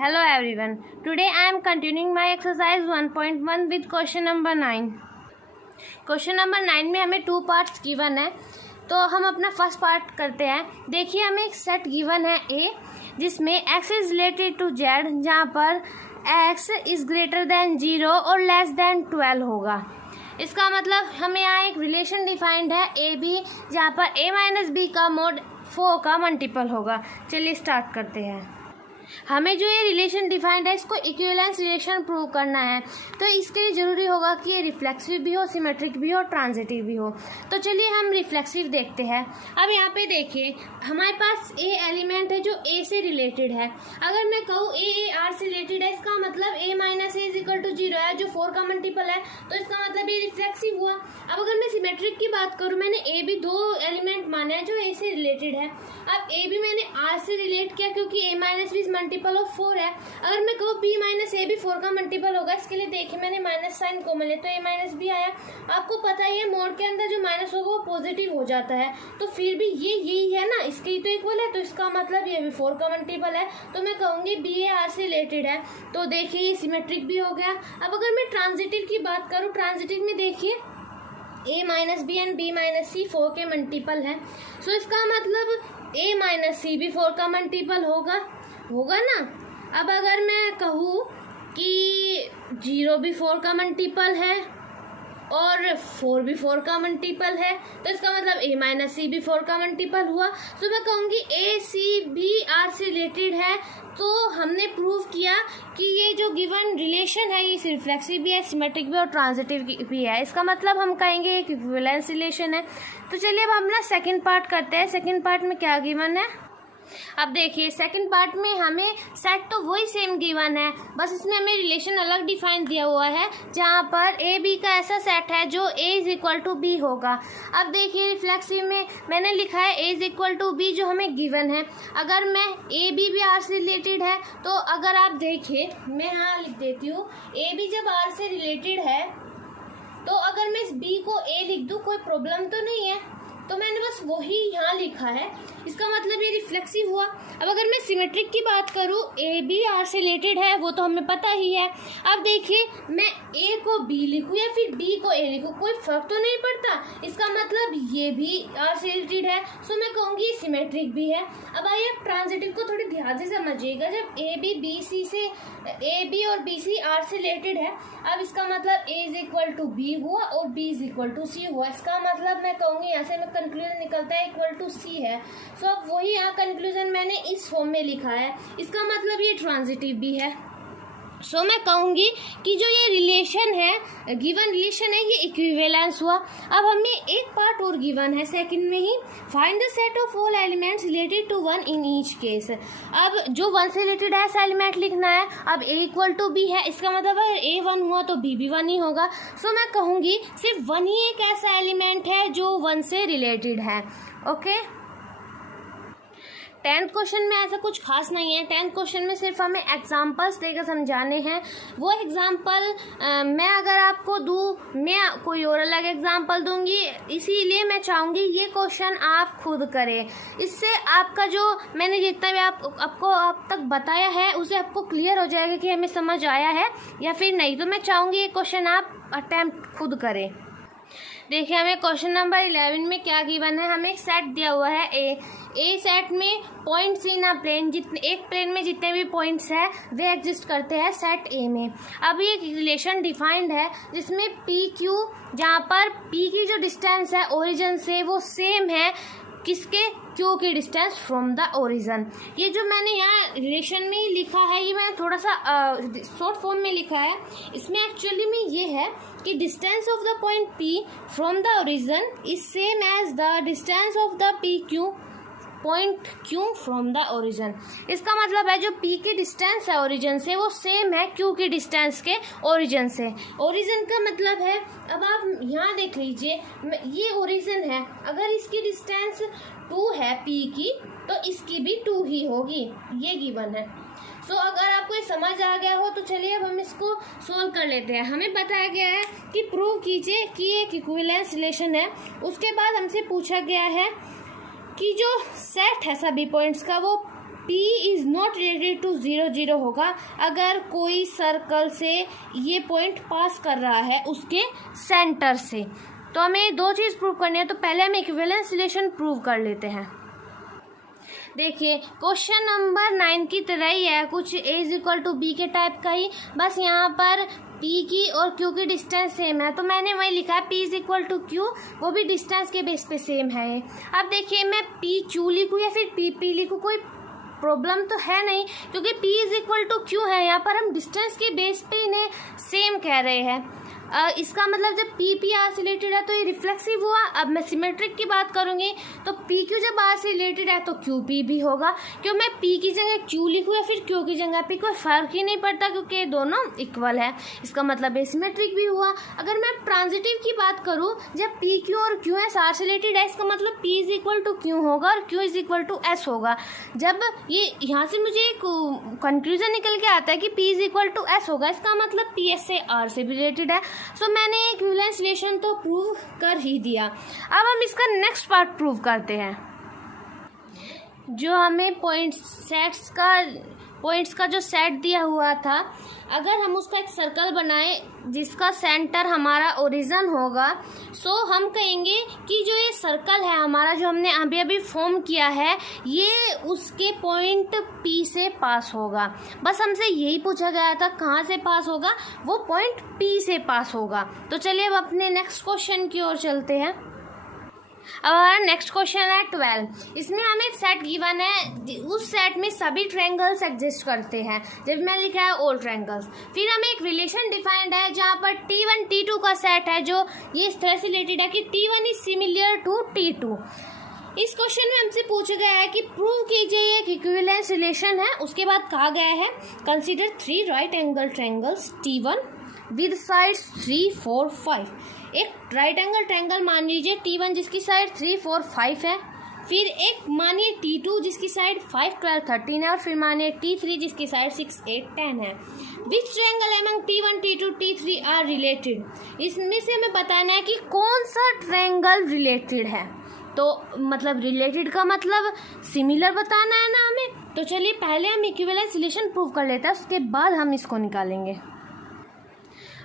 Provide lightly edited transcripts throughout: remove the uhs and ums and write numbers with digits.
Hello everyone. Today I am continuing my exercise 1.1 with question number 9. Question number 9 में हमें 2 parts given है, तो हम अपना फर्स्ट पार्ट करते हैं। देखिए हमें एक सेट गिवन है ए, जिसमें x is related to z, जहाँ पर x इज़ ग्रेटर देन 0 और लेस देन 12 होगा। इसका मतलब हमें यहाँ एक रिलेशन डिफाइंड है ए बी, जहाँ पर a माइनस बी का मोड 4 का मल्टीपल होगा। चलिए स्टार्ट करते हैं। हमें जो ये रिलेशन डिफाइंड है इसको इक्विवेलेंस रिलेशन प्रूव करना है, तो इसके लिए ज़रूरी होगा कि ये रिफ्लेक्सिव भी हो, सिमेट्रिक भी हो, ट्रांजिटिव भी हो। तो चलिए हम रिफ्लेक्सिव देखते हैं। अब यहाँ पे देखिए हमारे पास ए एलिमेंट है जो ए से रिलेटेड है। अगर मैं कहूँ ए आर से रिलेटेड है, इसका मतलब A minus A is equal to 0 है, जो 4 का मल्टीपल है, तो इसका मतलब ये रिफ्लेक्सिव हुआ। अब अगर मैं सिमेट्रिक की बात करूँ, मैंने ए बी 2 एलिमेंट माने हैं जो ए से रिलेटेड है। अब ए बी मैंने आर से रिलेट किया क्योंकि ए माइनस बी मल्टीपल ऑफ 4 है। अगर मैं कहूँ बी माइनस ए भी 4 का मल्टीपल होगा, इसके लिए देखिए मैंने माइनस साइन कॉमन ले तो ए माइनस बी आया। आपको पता ही है मोड के अंदर जो माइनस होगा वो पॉजिटिव हो जाता है, तो फिर भी ये यही है ना, इसके ही तो इक्वल है, तो इसका मतलब ये भी 4 का मल्टीपल है, तो मैं कहूँगी बी ए आर से रिलेटेड है। तो देखिए ये सिमेट्रिक भी हो गया। अब अगर मैं ट्रांजिटिव की बात करूँ, ट्रांजिटिव में देखिए A minus B and B minus C 4 के मल्टीपल है, सो इसका मतलब ए माइनस सी भी 4 का मल्टीपल होगा ना। अब अगर मैं कहूँ कि 0 भी 4 का मल्टीपल है और 4 भी 4 का मल्टीपल है, तो इसका मतलब ए माइनस सी भी 4 का मल्टीपल हुआ। तो मैं कहूँगी ए सी भी आर से रिलेटेड है। तो हमने प्रूव किया कि ये जो गिवन रिलेशन है ये रिफ्लेक्सिव भी है, सिमेट्रिक भी और ट्रांजिटिव भी है। इसका मतलब हम कहेंगे एक इक्विवेलेंस रिलेशन है। तो चलिए अब हम ना सेकेंड पार्ट करते हैं। सेकेंड पार्ट में क्या गिवन है, अब देखिए सेकंड पार्ट में हमें सेट तो वही सेम गिवन है, बस इसमें हमें रिलेशन अलग डिफाइन दिया हुआ है, जहाँ पर ए बी का ऐसा सेट है जो ए इज इक्वल टू बी होगा। अब देखिए रिफ्लेक्सिव में मैंने लिखा है ए इज इक्वल टू बी, जो हमें गिवन है। अगर मैं ए बी भी आर से रिलेटेड है, तो अगर आप देखिए मैं यहाँ लिख देती हूँ, ए बी जब आर से रिलेटेड है तो अगर मैं इस बी को ए लिख दूँ कोई प्रॉब्लम तो नहीं है, तो मैंने बस वही यहाँ लिखा है, इसका मतलब ये रिफ्लेक्सिव हुआ। अब अगर मैं सिमेट्रिक की बात करूँ, ए बी आर से रिलेटेड है वो तो हमें पता ही है। अब देखिए मैं ए को बी लिखूँ या फिर बी को ए लिखूँ, कोई फर्क तो नहीं पड़ता, इसका मतलब ये भी आर से रिलेटेड है, सो मैं कहूँगी सिमेट्रिक भी है। अब आइए ट्रांजिटिव को थोड़ी ध्यान से समझिएगा। जब ए बी बी सी से ए बी और बी सी आर से रिलेटेड है, अब इसका मतलब ए इज इक्वल टू बी हुआ और बी इज इक्वल टू सी हुआ। इसका मतलब मैं कहूँगी यहाँ से मैं कंक्लूजन निकलता है इक्वल टू सी है। सो अब वही यहाँ कंक्लूजन मैंने इस फॉर्म में लिखा है, इसका मतलब ये ट्रांजिटिव भी है। सो मैं कहूँगी कि जो ये रिलेशन है, गिवन रिलेशन है, ये इक्विवेलेंस हुआ। अब हमें एक पार्ट और गिवन है सेकंड में ही, find the set of all elements related to 1 in each case. अब जो 1 से रिलेटेड है ऐसा एलिमेंट लिखना है। अब ए इक्वल टू बी है, इसका मतलब अगर ए 1 हुआ तो बी भी 1 ही होगा। सो मैं कहूँगी सिर्फ 1 ही एक ऐसा एलिमेंट है जो 1 से रिलेटेड है। ओके, 10th क्वेश्चन में ऐसा कुछ खास नहीं है। 10th क्वेश्चन में सिर्फ हमें एग्जांपल्स देकर समझाने हैं। वो एग्जांपल मैं अगर आपको दूँ, मैं कोई और अलग एग्जांपल दूंगी, इसीलिए मैं चाहूँगी ये क्वेश्चन आप खुद करें। इससे आपका जो मैंने जितना भी आपको अब तक बताया है उसे आपको क्लियर हो जाएगा कि हमें समझ आया है या फिर नहीं। तो मैं चाहूँगी ये क्वेश्चन आप अटैम्प्ट खुद करें। देखिए हमें क्वेश्चन नंबर 11 में क्या गिवन है, हमें एक सेट दिया हुआ है ए सेट में पॉइंट्स इन अ प्लेन, जितने एक प्लेन में जितने भी पॉइंट्स हैं वे एग्जिस्ट करते हैं सेट ए में। अब ये रिलेशन डिफाइंड है जिसमें पी क्यू, जहाँ पर पी की जो डिस्टेंस है ओरिजिन से वो सेम है किसके, क्यू की डिस्टेंस फ्रॉम द ओरिजिन। ये जो मैंने यहाँ रिलेशन में ही लिखा है, ये मैंने थोड़ा सा शॉर्ट फॉर्म में लिखा है। इसमें एक्चुअली में ये है कि distance of the point P from the origin is same as the distance of the P Q point Q from the origin. इसका मतलब है जो पी की डिस्टेंस है ओरिजिन से वो सेम है क्यू की डिस्टेंस के ओरिजिन से। ओरिजिन का मतलब है, अब आप यहाँ देख लीजिए, ये ओरिजिन है, अगर इसकी डिस्टेंस 2 है पी की तो इसकी भी 2 ही होगी, ये गिवन है। सो अगर आपको ये समझ आ गया हो तो चलिए अब हम इसको सोल्व कर लेते हैं। हमें बताया गया है कि प्रूव कीजिए कि एक इक्विवेलेंस रिलेशन है। उसके बाद हमसे पूछा गया है कि जो सेट है सभी पॉइंट्स का वो P is not related to 0 0 होगा अगर कोई सर्कल से ये पॉइंट पास कर रहा है उसके सेंटर से। तो हमें दो चीज़ प्रूव करनी है, तो पहले हम इक्विवेलेंस रिलेशन प्रूव कर लेते हैं। देखिए क्वेश्चन नंबर 9 की तरह ही है, कुछ A is equal to B के टाइप का ही, बस यहाँ पर P की और Q की डिस्टेंस सेम है, तो मैंने वही लिखा है P is equal to Q, वो भी डिस्टेंस के बेस पे सेम है। अब देखिए मैं PQ लिखूँ या फिर PP लिखूँ, कोई प्रॉब्लम तो है नहीं, क्योंकि P is equal to Q है। यहाँ पर हम डिस्टेंस के बेस पे इन्हें सेम कह रहे हैं। इसका मतलब जब पी पी आर से रिलेटेड है तो ये रिफ्लेक्सिव हुआ। अब मैं सिमेट्रिक की बात करूँगी तो पी क्यू जब आर से रिलेटेड है तो क्यू पी भी होगा। क्यों मैं पी की जगह क्यू लिखूँ या फिर क्यू की जगह पी, कोई फ़र्क ही नहीं पड़ता क्योंकि ये दोनों इक्वल है। इसका मतलब ये सिमेट्रिक भी हुआ। अगर मैं ट्रांजिटिव की बात करूँ, जब पी क्यू और क्यू एस आर से रिलेटेड है, इसका मतलब P is equal to Q होगा और Q is equal to S होगा। जब ये यहाँ से मुझे एक कंक्लूजन निकल के आता है कि P is equal to S होगा, इसका मतलब पी एस से आर से भी रिलेटेड है। सो मैंने इक्विवेलेंस रिलेशन तो प्रूव कर ही दिया। अब हम इसका नेक्स्ट पार्ट प्रूव करते हैं। जो हमें पॉइंट्स का जो सेट दिया हुआ था, अगर हम उसका एक सर्कल बनाए जिसका सेंटर हमारा ओरिजिन होगा, सो हम कहेंगे कि जो ये सर्कल है हमारा, जो हमने अभी अभी फॉर्म किया है, ये उसके पॉइंट P से पास होगा। बस हमसे यही पूछा गया था कहाँ से पास होगा, वो पॉइंट P से पास होगा। तो चलिए अब अपने नेक्स्ट क्वेश्चन की ओर चलते हैं। अब हमारा नेक्स्ट क्वेश्चन है 12। इसमें हमें एक सेट गिवन है, उस सेट में सभी ट्रायंगल्स एग्जिस्ट करते हैं। जब मैंने लिखा है ऑल ट्रायंगल्स, फिर हमें एक रिलेशन डिफाइंड है जहाँ पर T1 T2 का सेट है, जो ये इस तरह से रिलेटेड है कि T1 is similar to T2। इस क्वेश्चन में हमसे पूछा गया है कि प्रूव कीजिए एक इक्विवेलेंस रिलेशन है। उसके बाद कहा गया है consider 3 right angle triangles T1 with sides 3 4 5। एक राइट एंगल ट्रायंगल मान लीजिए T1 जिसकी साइड 3 4 5 है, फिर एक मानिए T2 जिसकी साइड 5 12 13 है, और फिर मानिए T3 जिसकी साइड 6 8 10 है। Which triangle among T1 T2 T3 are related. इसमें से हमें बताना है कि कौन सा ट्रायंगल रिलेटेड है। तो मतलब रिलेटेड का मतलब सिमिलर बताना है ना हमें। तो चलिए पहले हम इक्विवेलेंस रिलेशन प्रूव कर लेते हैं, उसके बाद हम इसको निकालेंगे।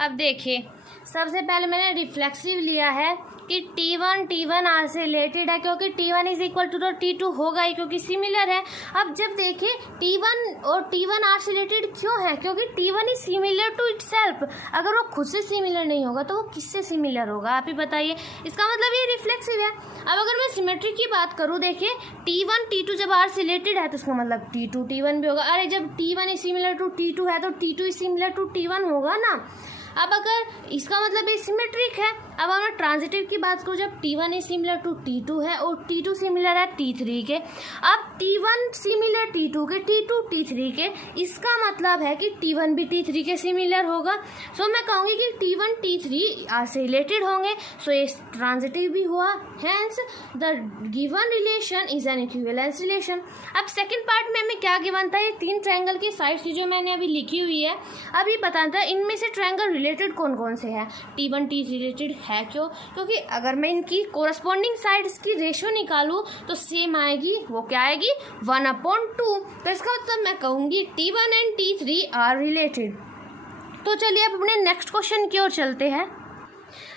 अब देखिए सबसे पहले मैंने रिफ्लेक्सिव लिया है कि T1 आर से रिलेटेड है, क्योंकि T1 is equal to T2 होगा ही, क्योंकि सिमिलर है। अब जब देखिए T1 और T1 आर से रिलेटेड क्यों है, क्योंकि T1 is similar to itself. अगर वो खुद से सिमिलर नहीं होगा तो वो किससे सिमिलर होगा, आप ही बताइए। इसका मतलब ये रिफ्लेक्सिव है। अब अगर मैं सिमेट्री की बात करूँ, देखिए T1 T2 जब आर से रिलेटेड है तो इसका मतलब T2 T1 भी होगा। अरे जब T1 is similar to T2 है तो T2 is similar to T1 होगा ना। अब अगर इसका मतलब ये सिमेट्रिक है। अब अगर ट्रांजिटिव की बात करूँ, जब T1 is similar to T2 है और T2 सिमिलर है T3 के, अब T1 सिमिलर T2 के, T2 T3 के, इसका मतलब है कि T1 भी T3 के सिमिलर होगा। सो मैं कहूँगी कि T1 T3 आर से रिलेटेड होंगे। सो ये ट्रांजिटिव भी हुआ, hence the given relation is an equivalence relation. अब सेकेंड पार्ट में हमें क्या गिवन था, ये 3 ट्रायंगल की साइड्स जो मैंने अभी लिखी हुई है, अभी बताना था इनमें से ट्रायंगल रिलेटेड कौन कौन से हैं। T1 T3 रिलेटेड है क्योंकि अगर मैं इनकी कोरस्पॉन्डिंग साइड्स की रेशियो निकालूं तो सेम आएगी। वो क्या आएगी, 1/2। तो इसका मतलब मैं कहूँगी T1 and T3 are related. तो चलिए अब अपने नेक्स्ट क्वेश्चन की ओर चलते हैं।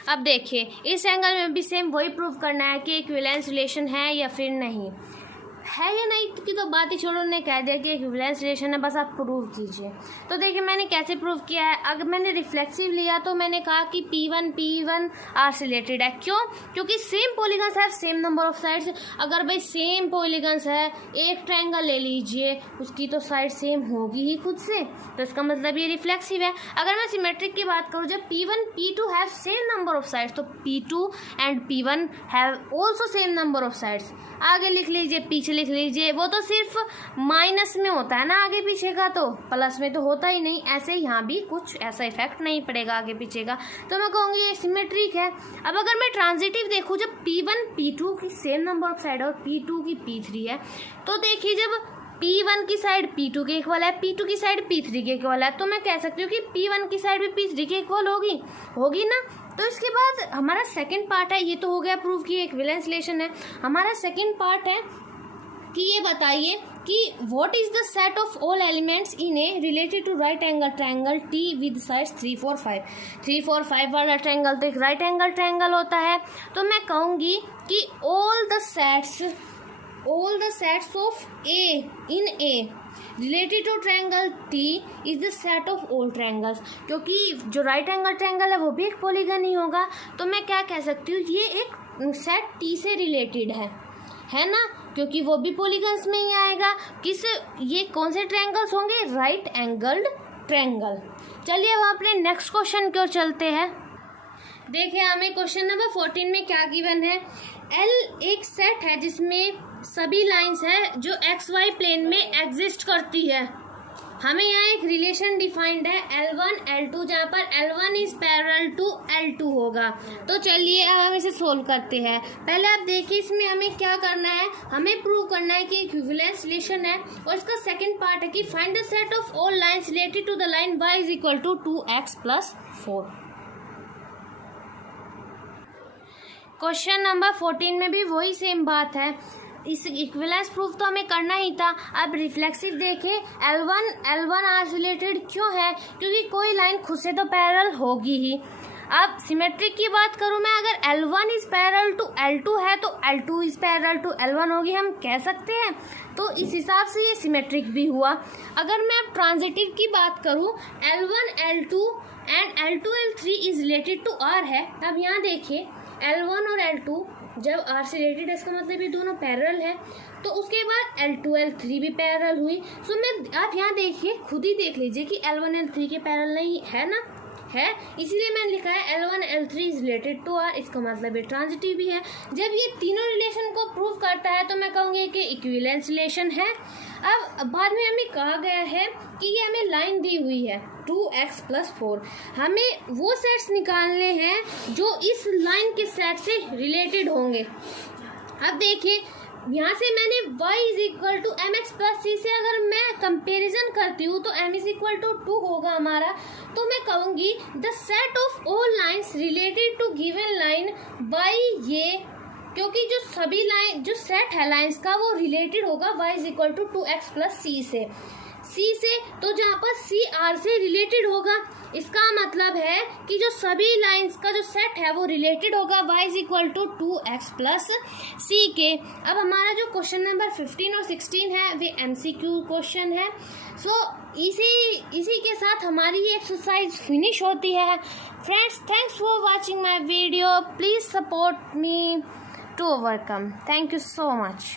अब देखिए इस एंगल में भी सेम वही प्रूव करना है कि इक्विवेलेंस रिलेशन है या फिर नहीं है या नहीं की तो बात ही छोड़ो, ने कह दिया कि इक्विवेलेंस रिलेशन है, बस आप प्रूव कीजिए। तो देखिए मैंने कैसे प्रूव किया है। अगर मैंने रिफ्लेक्सिव लिया तो मैंने कहा कि P1 आर से रिलेटेड है। क्यों, क्योंकि सेम पॉलीगन्स है, सेम नंबर ऑफ साइड्स। अगर भाई सेम पॉलीगन्स है, एक ट्रायंगल ले लीजिए, उसकी तो साइड सेम होगी ही खुद से, तो इसका मतलब ये रिफ्लेक्सिव है। अगर मैं सिमेट्रिक की बात करूँ, जब P1 P2 have same number of sides, तो P2 and P1 have also same number of sides. आगे लिख लीजिए, पीछे लिख लीजिए, वो तो सिर्फ माइनस में होता है ना, आगे पीछे का तो प्लस में तो होता ही नहीं। ऐसे यहाँ भी कुछ ऐसा इफेक्ट नहीं पड़ेगा आगे पीछे का, तो मैं कहूँगी ये सिमेट्रिक है। अब अगर मैं ट्रांजिटिव देखूँ, जब P1 P2 की सेम नंबर ऑफ साइड और P2 की P3 है, तो देखिए जब P1 की साइड P2 के इक्वल है, P2 की साइड P3 के इक्वल है, तो मैं कह सकती हूँ कि P1 की साइड भी P3 के इक्वल होगी ना। तो इसके बाद हमारा सेकंड पार्ट है, ये तो हो गया प्रूव कि इक्विवेलेंस रिलेशन है। हमारा सेकंड पार्ट है कि ये बताइए कि what is the set of all elements in A related to right angle triangle T with sides 3, 4, 5। 3, 4, 5 वाला ट्रायंगल तो एक राइट एंगल ट्रायंगल होता है। तो मैं कहूँगी कि all the sets of A in A related to triangle T is the set of all triangles, क्योंकि जो राइट एंगल ट्रायंगल है वो भी एक पॉलीगन ही होगा। तो मैं क्या कह सकती हूँ, ये एक सेट टी से रिलेटेड है ना, क्योंकि वो भी पॉलीगन्स में ही आएगा। ये कौन से ट्रायंगल्स होंगे, राइट एंगल्ड ट्रायंगल। चलिए अब अपने नेक्स्ट क्वेश्चन की ओर चलते हैं। देखिए हमें क्वेश्चन नंबर 14 में क्या गिवन है। एल एक सेट है जिसमें सभी लाइंस है जो XY प्लेन में एग्जिस्ट करती है। हमें यहाँ एक रिलेशन डिफाइंड है L1 L2, जहाँ पर L1 is parallel to L2 होगा। तो चलिए अब हम इसे सोल्व करते हैं। पहले आप देखिए इसमें हमें क्या करना है, हमें प्रूव करना है कि इक्विवेलेंस रिलेशन है, और इसका सेकंड पार्ट है कि find the set of all lines related to the line y is equal to 2x + 4। Question number 14 में भी वही सेम बात है। इस इक्विवेलेंस प्रूफ तो हमें करना ही था। अब रिफ्लेक्सिव देखें, L1 आर रिलेटेड क्यों है, क्योंकि कोई लाइन खुद से तो पैरेलल होगी ही। अब सिमेट्रिक की बात करूं मैं, अगर L1 is parallel to L2 है तो L2 is parallel to L1 होगी, हम कह सकते हैं। तो इस हिसाब से ये सिमेट्रिक भी हुआ। अगर मैं अब ट्रांजिटिव की बात करूं, L1 L2 and L2 L3 is related to R है। अब यहाँ देखिए L1 और L2 जब R से रिलेटेड है, इसका मतलब ये दोनों पैरेलल है। तो उसके बाद L2 L3 भी पैरेलल हुई। सो आप यहाँ देखिए, खुद ही देख लीजिए कि L1 L3 के पैरेलल नहीं है ना, है, इसीलिए मैंने लिखा है L1 L3 is related to R। इसका मतलब ये ट्रांजिटिव भी है। जब ये तीनों रिलेशन को प्रूव करता है तो मैं कहूँगी कि इक्विवेलेंस रिलेशन है। अब बाद में हमें कहा गया है कि ये हमें लाइन दी हुई है 2x + 4। हमें वो सेट्स निकालने हैं जो इस लाइन के सेट से रिलेटेड होंगे। अब देखिए यहाँ से मैंने y is equal to mx + c से अगर मैं कंपेरिजन करती हूँ तो m इज इक्वल टू 2 होगा हमारा। तो मैं कहूँगी the set of all lines related to given line by ये, क्योंकि जो सभी लाइन जो सेट है लाइंस का वो रिलेटेड होगा y is equal to 2x + c से। तो जहाँ पर c r से रिलेटेड होगा, इसका मतलब है कि जो सभी लाइंस का जो सेट है वो रिलेटेड होगा y is equal to 2x + c के। अब हमारा जो क्वेश्चन नंबर 15 और 16 है वे MCQ क्वेश्चन है। सो इसी के साथ हमारी ये एक्सरसाइज फिनिश होती है। Friends, thanks for watching my video. Please support me to overcome. Thank you so much.